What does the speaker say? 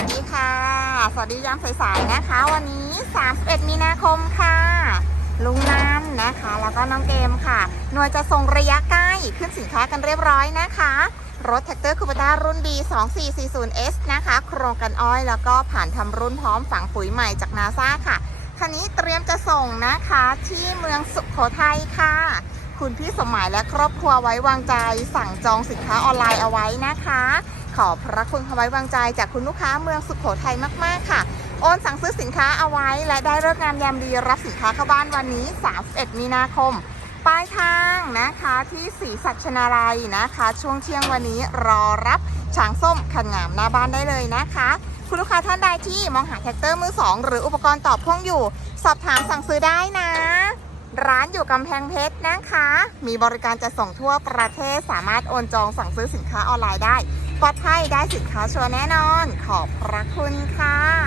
วัสดีค่ะ สวัสดียามสายๆนะคะ วันนี้ 31 มีนาคมค่ะ ลุงน้ำนะคะ แล้วก็น้องเกมค่ะ หน่วยจะส่งระยะใกล้ขึ้นสินค้ากันเรียบร้อยนะคะ รถแท็กเตอร์คูปต้ารุ่น B 2 4 4 0 S นะคะ โครงกันอ้อย แล้วก็ผ่านทำรุ่นพร้อมฝังปุ๋ยใหม่จากนาซาค่ะ คันนี้เตรียมจะส่งนะคะที่เมืองสุขโขทัยค่ะ คุณพี่สมหมายและครอบครัวไว้วางใจ สั่งจองสินค้าออนไลน์เอาไว้นะคะ ขอพระคุณคำไว้วางใจจากคุณลูกค้าเมืองสุขโขทัยมาก ๆ ค่ะ โอนสั่งซื้อสินค้าเอาไว้ และได้เลิกงามยามดีรับสินค้าเข้าบ้านวันนี้ 31 มีนาคมปลายทางนะคะที่ศรีสัชนาลัยนะคะ ช่วงเที่ยงวันนี้รอรับช้างส้มขันงามหน้าบ้านได้เลยนะคะ คุณลูกค้าท่านใดที่มองหาแท็กเตอร์มือสองหรืออุปกรณ์ต่อพ่วงอยู่ สอบถามสั่งซื้อได้นะ ร้านอยู่กำแพงเพชรนะคะ มีบริการจะส่งทั่วประเทศสามารถโอนจองสั่งซื้อสินค้าออนไลน์ได้ ปลอดภัยได้สินค้าชัวร์แน่นอน ขอบพระคุณค่ะ